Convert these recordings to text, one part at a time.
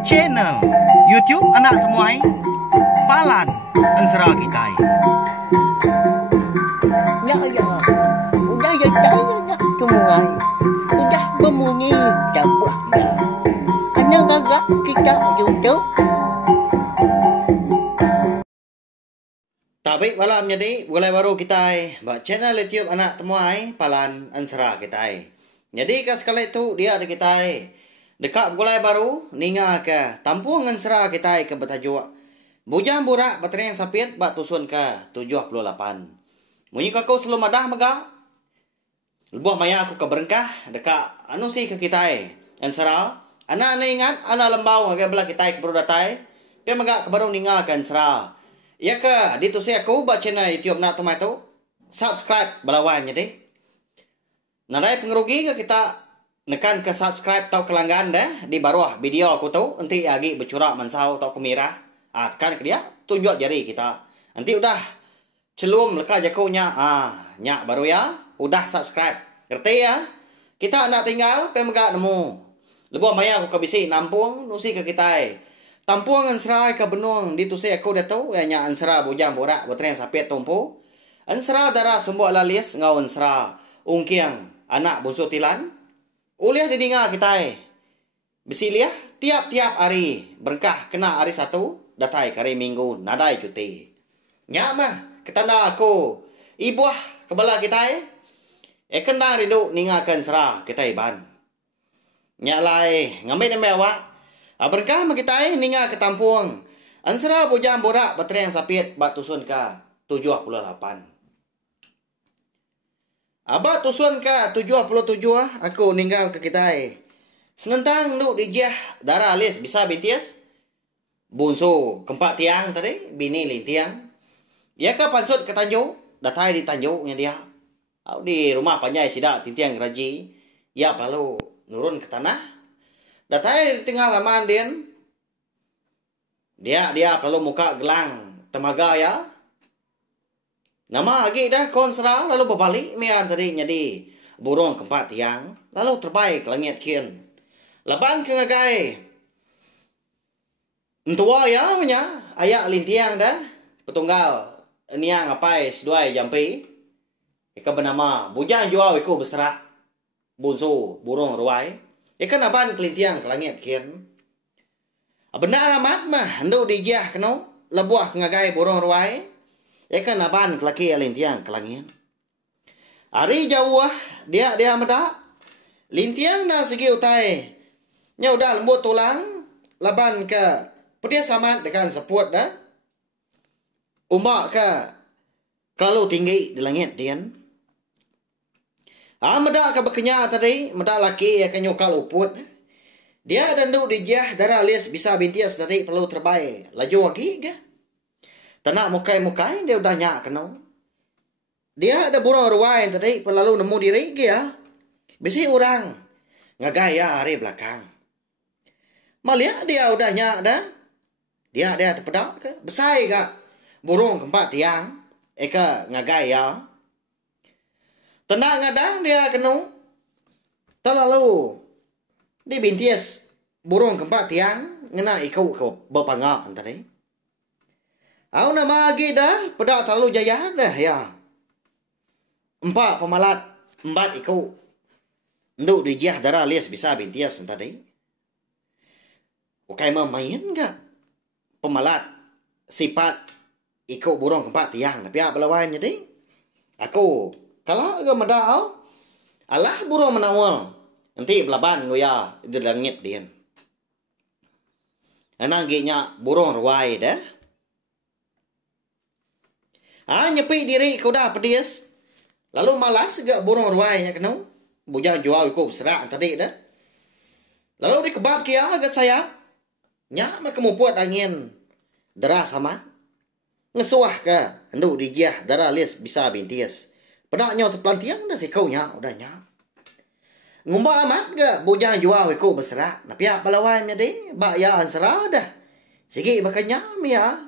Channel YouTube anak temuai Palan Ansara kita. Ya ya, udah ya nak temuai, udah berbunyi cabutnya. Anak gagak kita YouTube. Tapi malam jadi mulai baru kita buat channel YouTube anak temuai Palan Ansara kita. Jadi sekali itu dia ada kita dekat mulai baru ninga ke tampung Ansara kita ke betajuk bujang burak baterai yang sapit bat tusun ke 78. Munyi kau selalu madah mega lebuh maya aku ke berengkah dekat anu si ke kita Ansara. Anak ingat anak lembau agak belah kita ke berudatai pe mega ke baru ninga ke Ansara. Ya ke di tu saya aku buat channel YouTube nak temai tu subscribe balawan jadi. Narai pengerugi ke kita nekan ke subscribe tau kelanggan dah di bawah video aku tu nanti lagi bercurak mansau tau kemirah tekan ke dia tunjuk jari kita nanti udah celum leka jakunya nyak baru ya udah subscribe ngerti ya kita nak tinggal pemegak nemu lebuh maya aku kabisi nampung nusi ke kita tampung Ansara ke benung di tu saya aku dah tahu ya nyak Ansara bujang borak betren sapet tumpu Ansara darah sembuh lalis ngau Ansara ungkiang anak bungsu tilan ulih didengar kita besi liah tiap-tiap hari berkah kena hari satu datai hari minggu nadai cuti nyak mah ketanda aku ibuah kebala kita kena rindu ningakan Ansara kita ban nyak lai ngambil mewah berkah mah kita ninga ke tampung Ansara bujang borak baterai yang sapit bat tusun ka 78 abad tusun ka 77 aku ninggal ke kita senentang duk dijah darah alis bisa bintias bunso kempat tiang tadi bini lintiang ya ka pansut ke tanjung datai di tanjungnya dia di rumah panjai sidak tintiang geraji ya perlu nurun ke tanah datai tinggal laman dia perlu muka gelang temaga ya nama lagi dah konsra lalu berbalik mian tadi jadi burung keempat tiang lalu terbaik langit kian laban ke ngagai entua ya punya ayak lintiang dah petunggal niang apai seduai jampi ika bernama bujang jual iku berserak bunsu burung ruai ikan aban kelintiang ke langit kian benar amat mah hendak dijah keno lebuah ke ngagai burung ruai ikan aban kelaki lintiang ke langit. Hari jauh dia meda lintiang na segi utai. Nya udah lembut tulang laban ke pedia samat dengan seput dah. Umbak ke kalau tinggi di langit dian. Meda ke bekenya tadi, meda laki ya kenyukal uput. Dia danduk dijah darah alis bisa bintias tadi perlu terbaik. Laju lagi ke? Tanak mukai-mukai dia udah nyak kena. Dia ada burung ruai tadi perlalu nemu diri dia. Bisi orang ngagaya hari belakang. Malia dia udah nyak dah. Dia terpedak ke? Besai ke? Burung keempat tiang. Eka ngagaya. Tanak ngadang dia kena. Terlalu di bintias burung keempat tiang ngena ikau ke bapangak tadi. Aku nama lagi dah, pedak terlalu jaya dah ya. Empat pemalat, empat ikut. Untuk dijah darah alis bisa bintias tadi. Okai main enggak? Pemalat, sifat ikut burung keempat tiang. Tapi apa lawan jadi? Aku, kalau agak medau, alah burung menawal. Nanti belaban goya di langit dia. Anang ginya burung ruai dah. Nyepi diri kau dah pedis. Lalu malas gak burung ruai nya kena. Bujang jual ikut serak tadi dah. Lalu dikebab kia agak sayap. Nya mak kemupuat angin. Darah sama. Ngesuah ke. Hendak dijah darah lis bisa bintis. Pedaknya terpelantiang dah si kau nya. Udah nya. Ngumbak amat gak bujang jual ikut berserak. Napiak palawan nya di. Bak ya Ansara dah. Sigi bakanya ya.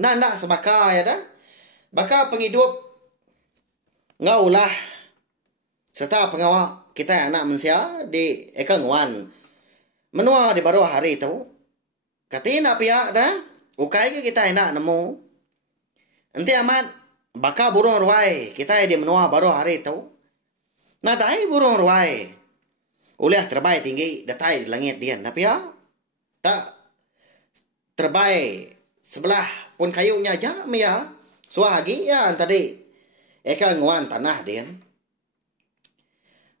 Nak sebakar ya dah. Baka penghidup ngaulah serta pengawal kita anak manusia di ekanguan menua di baru hari tu. Kati nak pihak dah. Ukai ke kita nak nemu. Nanti amat baka burung ruai kita di menua baru hari tu. Nah dai burung ruai. Uliah terbaik tinggi datai di langit dia. Tapi ya tak terbaik sebelah pun kayunya aja ya. Suagi ya tadi. Eka nguan tanah dia.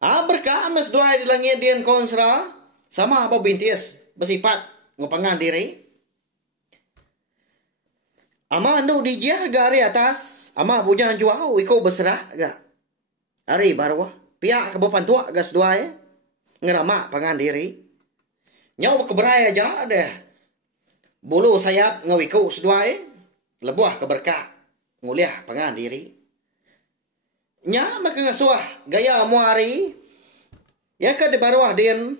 Berkah mas dua di langit dia konsra sama apa bintis bersifat ngupangan diri. Ama anu di dia gari atas, ama bujang jual iko berserah ga. Hari baru pihak kebupan tua gas dua ya. Ngerama pangan diri. Nyau keberaya aja deh. Bulu sayap ngawiku sedua ya. Lebuah keberkah nguliah pangan diri. Nya maka ngasuah gaya muari. Ya ke di baruah din.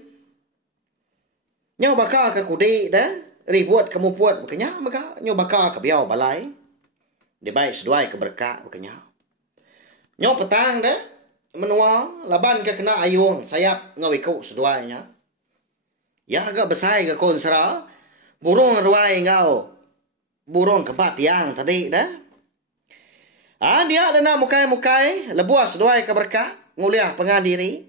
Nyau bakal ke kudi dah. Ribuat kamu puat makanya maka nyau bakal ke biau balai. Di baik seduai ke berkah makanya. Nyau petang dah. Menua laban ke kena ayun sayap ngawiku seduainya. Ya agak besar ke konsera. Burung ruai ngau. Burung kebat yang tadi dah. Dia ada nak mukai-mukai. Lebuah seduai ke berkah. Nguliah pengan diri.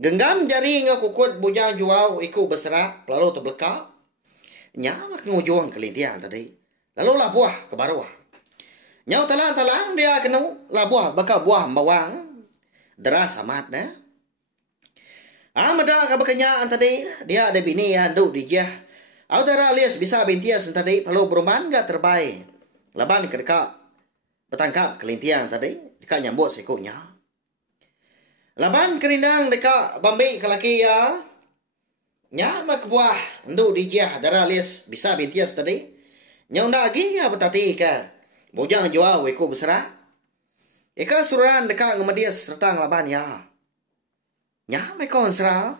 Genggam jari ngau kukut bujang jual iku berserak. Lalu terbelakang. Nyamak ngujung kelintian tadi. Lalu lah buah ke baruah. Nyau talang-talang dia kena lah buah bakal buah bawang. Deras amat dah. Mada ke berkenyaan tadi. Dia ada bini yang duduk di jah. Audara alias bisa bintias tadi. Lalu beruman gak terbaik. Laban ke dekat. Bertangkap kelintian tadi. Dekat nyambut sekunya. Laban kerindang dekat bambi ke laki ya. Nyamak buah nduk di jah darah lis bisa bintias tadi. Nyong lagi ya betati ke. Bujang jual wiku berserah. Ika suruhan dekat ngemedias serta ngelaban ya. Nyamak konsra.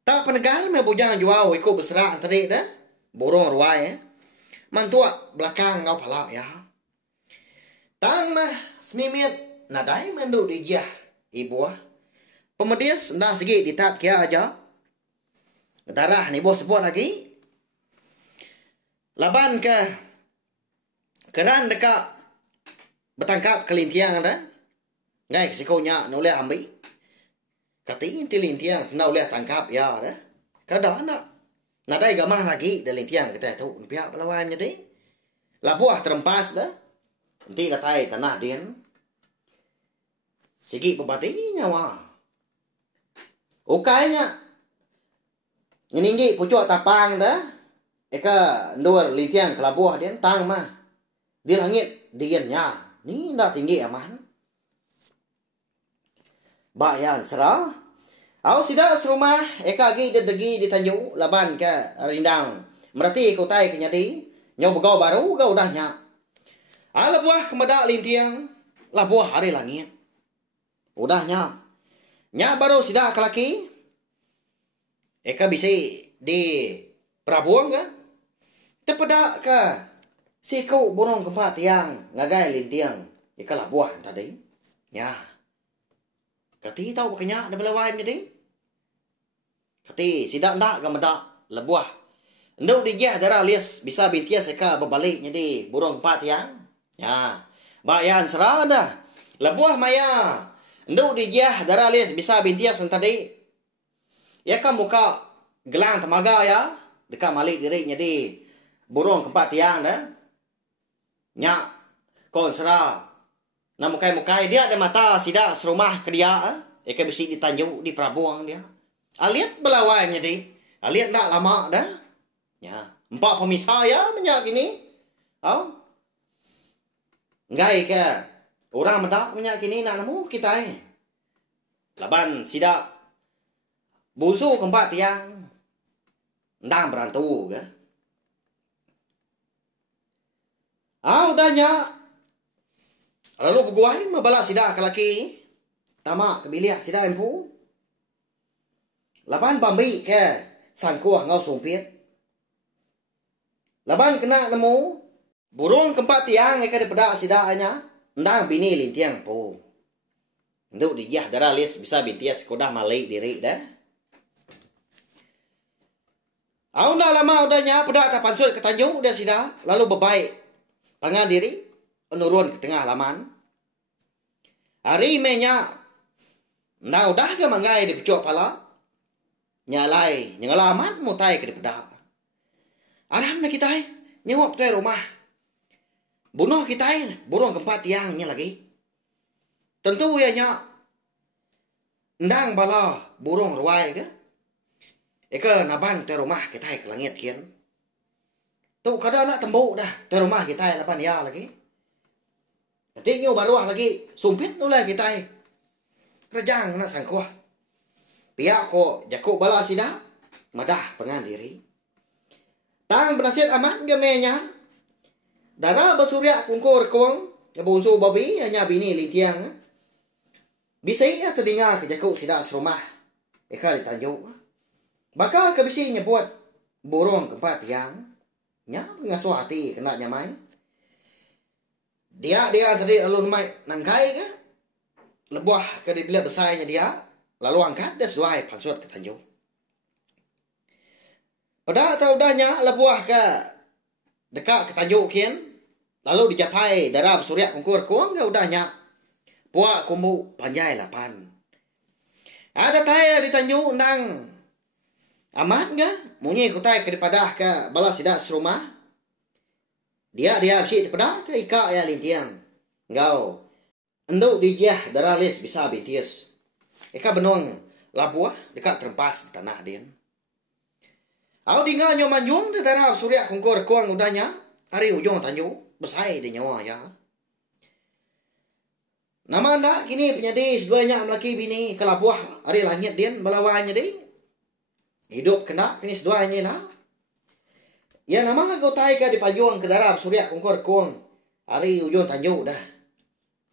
Tak penegal me bujang jual wiku berserah tadi dah. Burung ruai. Mantua belakang ngau palak ya. Tang mah semimit nadai menduk di jah ibu. Pemedias ndak segi ditat kia aja. Darah ni bos sebut lagi. Laban ke keran dekat bertangkap kelintiang ada. Ngai sikonya noleh ambil. Kati tilintiang kena oleh tangkap ya ada. Kadang nak. Nadai gamah lagi dalintiang kita tu pihak pelawan jadi. Labuah terempas dah. Nanti datai tanah dia. Segi pembadinya wah. Ukainya ngininggi pucuk tapang dah. Eka ndur litian kelabuah dia tang mah. Di langit diannya. Ni ndak tinggi aman. Bayan serah. Au sida serumah eka gi dedegi di tanju laban ke rindang. Merati kutai kenyadi. Nyau begau baru gau dah nya. Labuah kemedak lintiang. Labuah hari langit. Udahnya. Nya baru sida kelaki. Eka bisa di Prabuang ke? Tepedak ke? Siku burung keempat yang ngagai lintiang. Eka lah buah tadi. Ya. Kati tahu pakenya ada belawan jadi. Kati sidak ndak ke medak lebuah. Nduk di jah darah lias bisa bintias eka berbalik jadi burung keempat yang. Ya. Bayan serah dah. Lebuah maya. Nduk di jah darah lias bisa bintias tadi. Ya kan muka gelang temaga ya. Dekat malik diri jadi burung keempat tiang dah. Nyak konsra. Nah mukai-mukai dia ada mata sida serumah ke dia. Eka besi ditanjuk di Prabuang dia. Aliat belawai jadi. Aliat nak lama dah. Ya. Empat pemisah ya menyak ini. Ngai ke. Orang mendak menyak ini nak nemu kita Laban sida busu keempat tiang. Ndang berantu ke. Udahnya. Lalu peguain mabalak sida ke laki. Tamak ke bilik sida empu. Laban bambi ke. Sangkuah ngau sumpit. Laban kena nemu. Burung keempat tiang eka daripada sida anya. Ndang bini lintiang po. Nduk dijah darah lis bisa bintias kodah malik diri dah. Dah lama udahnya pedak tak pansut ke Tanjung dia sida lalu berbaik pangan diri menurun ke tengah laman. Hari menya nda udah ke mangai di pecok pala. Nyalai nyengalaman mutai ke di pedak. Aram na kita nyewap tu rumah. Bunuh kita burung keempat tiangnya lagi. Tentu ya nya ndang bala burung ruai ke. Eka naban tu rumah kita ke langit kian. Tu kada nak tembuk dah tu rumah kita naban ya lagi. Nanti nyu baru lagi sumpit tu lah kita. Rejang nak sangkuah. Pihak ko jakuk bala sida madah pengan diri. Tang penasihat aman gemenya. Dara basurya kungkur kuang bunsu babi hanya bini litiang. Bisai ya terdengar ke jakuk sida serumah. Eka di Tanjung. Bakal ke bisi nyebut burung keempat tiang. Nya ngasuh hati kena nyamai. Dia tadi alun mai nangkai ke. Lebuah ke di bilik besarnya dia. Lalu angkat dia sesuai pansut ke Tanjung. Pada tahu dahnya lebuah ke dekat ke Tanjung kian. Lalu dicapai dalam surya kungkur kuang ke udahnya. Puak kumbu panjai lapan. Ada taya di Tanjung undang. Aman ke? Munyi kutai ke dipadah ke balas sidak serumah. Dia bisi dipadah ke ika ya lintiang. Engkau. Enduk dijah daralis bisa bintis. Eka benong labuah dekat terempas tanah dia. Au dinga nyo manjung di darab surya kungkur kuang udahnya. Hari ujung Tanjung. Besai di nyawa ya. Nama anda kini penyedih seduanya melaki bini ke labuah. Hari langit dia balawannya deh. Hidup kena kini seduanya lah. Ya nama kau taika di pajuang ke darab surya kungkur kuang. Hari ujung Tanjung dah.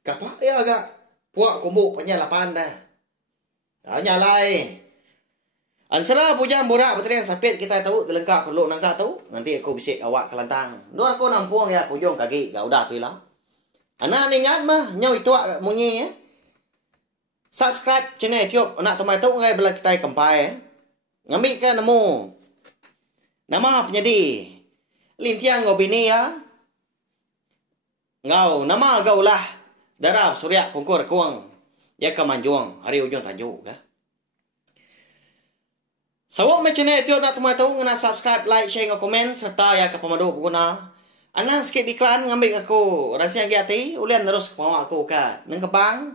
Kapak ya agak puak kumbuk penyalapan dah. Nyalai. Ansara pujang borak betul yang sapit kita tahu dilengkap perlu nangka tahu. Nanti aku bisik awak kelantang. Dua aku nampung ya pujung kaki gak udah tu lah. Anak ingat mah nyau itu munyi ya. Subscribe channel YouTube anak temai tahu ngai bela kita kempai. Ngambil kan nemu. Nama penyedi. Lintiang ngau bini ya. Ngau nama gau lah. Darab surya kungkur kuang. Ya kemanjuang hari ujung Tanjung ka. Sawak me channel itu nak temui tahu ngena subscribe, like, share, komen serta ya ke pemadu pengguna. Anang skip iklan ngambil aku ransiang giati ulian terus mau aku ka nang kebang.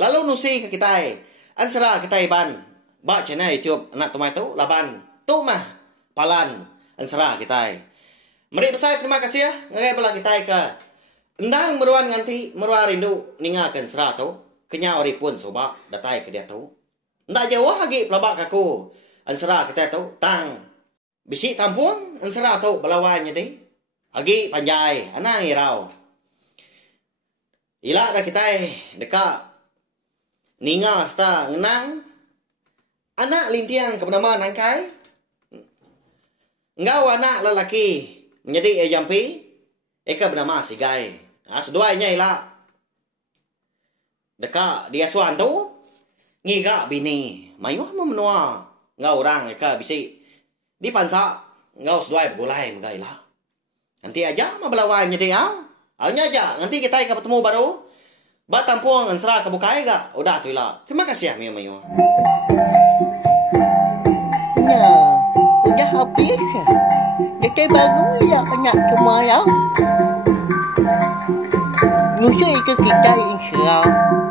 Lalu nusi ke kita. Ansara kita ban. Ba channel YouTube nak temui tahu laban. Tu mah palan ansara kita. Mari besar terima kasih ya ngai bala kita ka. Endang meruan nganti meruan rindu ningakan sera tu. Kenya ori pun soba datai ke dia tu. Ndak jauh lagi pelabak aku. Ansara kita tu tang. Bisi tampung ansara tu balawannya deh. Agi panjai anang irau. Ila dah kita dekat ninga sta ngenang. Anak lintiang ke bernama nangkai. Engkau anak lelaki menjadi jampi. Eka bernama Sigai. Seduanya ila. Dekat dia suan tu ngiga bini mayuh memenua ngau orang eka bisi di pansa ngau seduai bolai menggai lah nanti aja mabelawannya dia hanya aja nanti kita akan bertemu baru batampung ansara kebukai ga udah tu lah terima kasih ya mayuh Nah, udah habis ya. Jadi baru ya anak semua ya. Musuh itu kita insya Allah.